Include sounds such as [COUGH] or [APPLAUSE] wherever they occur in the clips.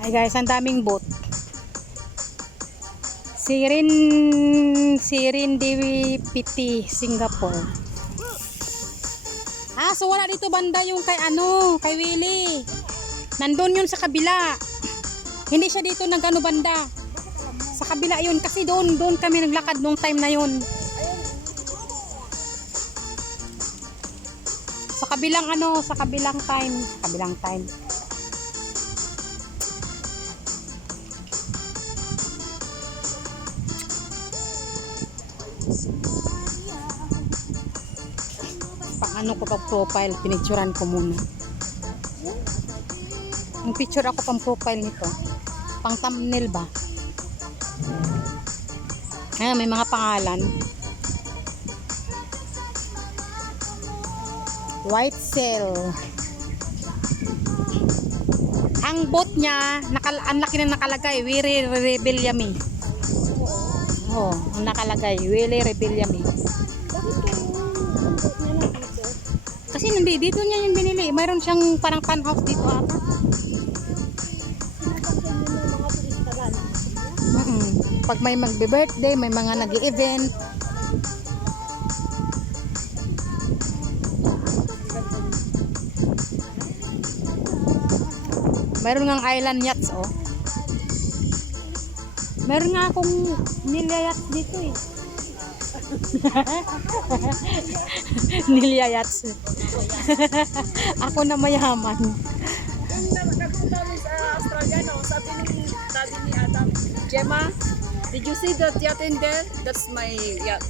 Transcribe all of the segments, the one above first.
Ay guys, ang daming boat. Sirin Sirin Dewi Piti, Singapore. Ah, so wala dito banda yung kay ano, kay Willie. Nandun yun sa kabila. Hindi siya dito nagano banda. Sa kabila yun kasi doon doon kami naglakad nung time na yun. Sa kabilang ano, sa kabilang time, kabilang time. Pang ko pag profile, pinicturan ko muna. Yung picture ako pang profile nito. Pang thumbnail ba? Ayan, may mga pangalan. White Sail. Ang boat niya, nakal ang laki na nakalagay, Willie Rebelliami. Oo, ang nakalagay, Willie Rebelliami. Kasi hindi, dito niya yung binili. Mayroon siyang parang panhouse dito ata. Mm Pag may magbe-birthday, may mga nag event Mayroon ngang island yachts, oh. Meron nga akong nilya yachts dito, eh. [LAUGHS] nilya yachts. Ako na mayaman. Nagpunta kami sa Australia, no, sabi ni daddy ni Adam, Gemma, did you see that yacht in there? That's my yacht.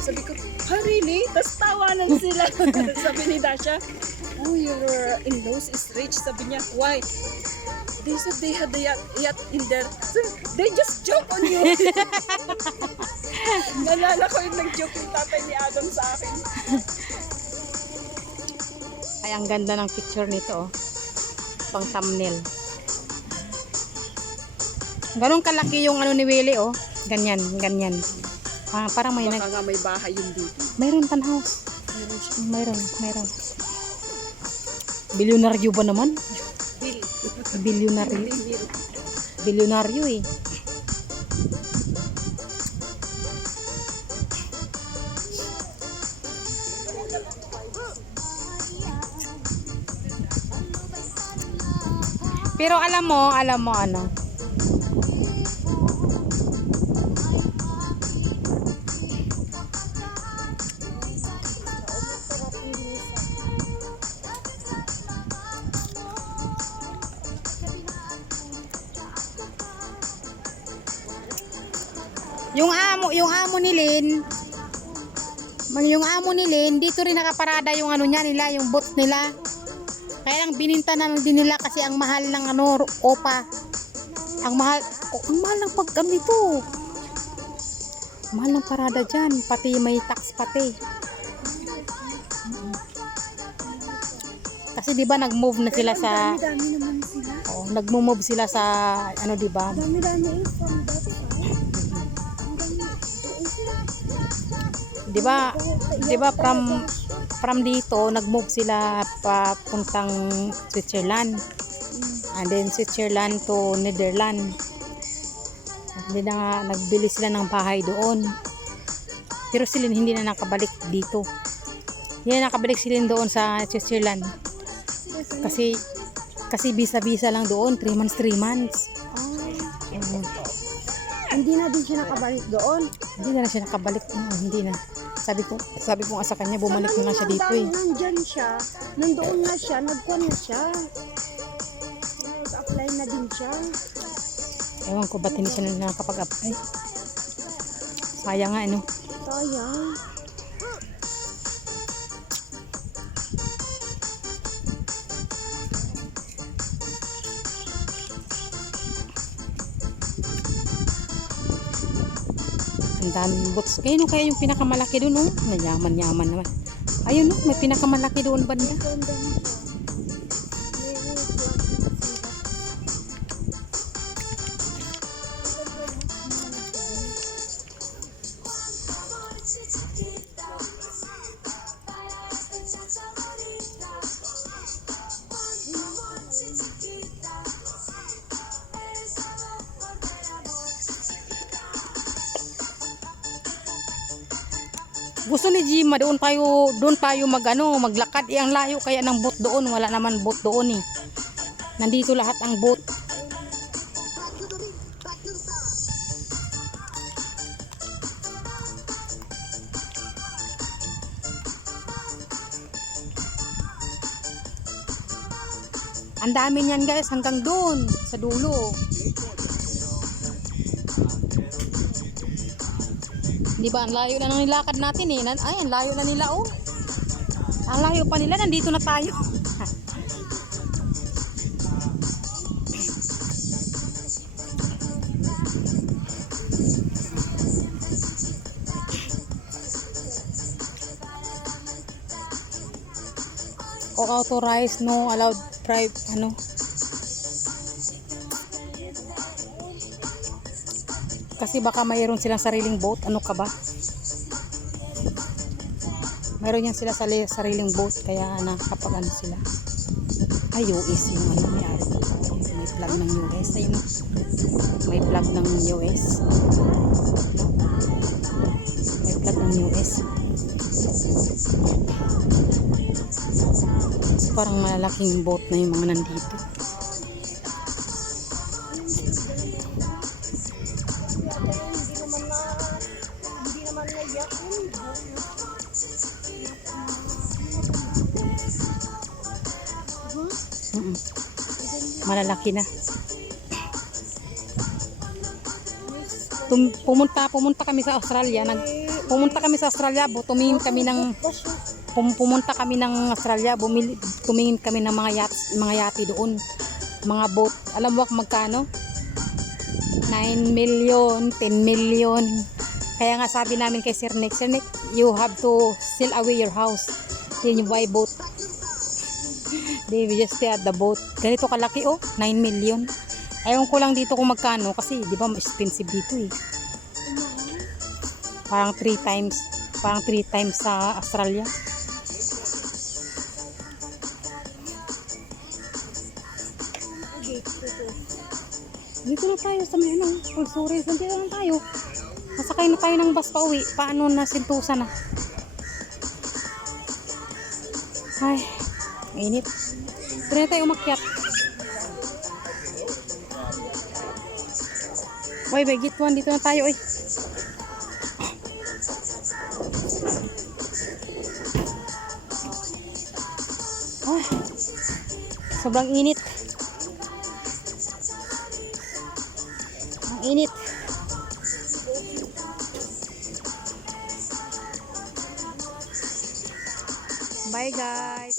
Sabi ko, ha really? Tapos tawanan sila. [LAUGHS] sabi ni Dasha, oh, your in-laws is rich. Sabi niya, why? They said they had the yacht, yacht in there. So, they just joke on you. [LAUGHS] Nalala ko yung nag-joke yung tatay ni Adam sa akin. Ay, ang ganda ng picture nito, oh. Pang thumbnail. Ganon kalaki yung ano ni Willie, oh. Ganyan, ganyan. Ah, parang may nag... Nga may bahay yun dito. Mayroon panhouse. Meron siya. Mayroon, mayroon. Bilyonaryo ba naman? Bilyonaryo. Bilyonaryo eh. Pero alam mo, alam mo ano. Yung amo, yung amo ni Lin, yung amo ni Lin, dito rin nakaparada yung ano niya nila, yung boat nila. Kaya lang bininta na lang din nila kasi ang mahal ng ano, opa. Ang mahal, oh, ang mahal ng pag ano nito. Mahal ng parada dyan, pati may tax pati. Kasi 'di ba nag-move na sila sa Dami naman sila. oh, nag-move sila sa ano 'di ba? Dami-dami eh from 'Di ba? 'Di ba from from dito nag-move sila papuntang Switzerland. And then Switzerland to Netherlands. Hindi na nga, nagbili sila ng bahay doon. Pero sila hindi na nakabalik dito. Hindi na nakabalik sila doon sa Switzerland. Kasi kasi visa-visa lang doon, 3 months, 3 months. Hindi na din siya nakabalik doon. Hindi na, na siya nakabalik. Oo, hindi na. Sabi ko, sabi ko nga sa kanya, bumalik na lang siya dito eh. Nandyan siya. Nandoon na siya. Nagkuhan na siya. Nag-apply na din siya. Ewan ko ba't hindi siya na nakapag-apply. Sayang nga, ano. Sayang. Ang daming boats. Kaya no, kaya yung pinakamalaki doon, oh. Nayaman-yaman naman. Ayun, oh, may pinakamalaki doon banda. Ganda Gusto ni Jima doon tayo doon tayo magano maglakad eh ang layo kaya ng boat doon wala naman boat doon eh. Nandito lahat ang boat. Ang dami niyan guys hanggang doon sa dulo. Di ba ang layo na ng nilakad natin eh. Ay, ang layo na nila oh. Ang layo pa nila, nandito na tayo. [LAUGHS] o authorized no allowed drive ano kasi baka mayroon silang sariling boat. Ano ka ba? Mayroon yan sila sa sariling boat kaya nakakapag ano sila. Ay US yung ano may ari. May flag ng US ayun. May flag ng US may flag ng US parang malalaking boat na yung mga nandito. Malalaki na. Tum- pumunta pumunta kami sa Australia. Nag pumunta kami sa Australia bu tumingin kami ng pum- pumunta kami ng Australia bumili tumingin kami ng mga yacht mga yati doon. Mga boat. Alam mo magkano? 9 million 10 million. Kaya nga sabi namin kay Sir Nick Sir Nick you have to sell away your house. Then you buy boat they just stay at the boat ganito kalaki oh 9 million Ayaw ko lang dito kung magkano kasi di ba expensive dito eh. Parang 3 times, parang 3 times sa Australia. Dito na tayo sa may ano, Pulsures. Nandito na tayo. Nasakay na tayo ng bus pa uwi. Paano na sintusa na? Ay, mainit. Dito na tayo umakyat. Uy, begit one. Dito na tayo, eh. Ay, sobrang init. Ang init. Bye, guys.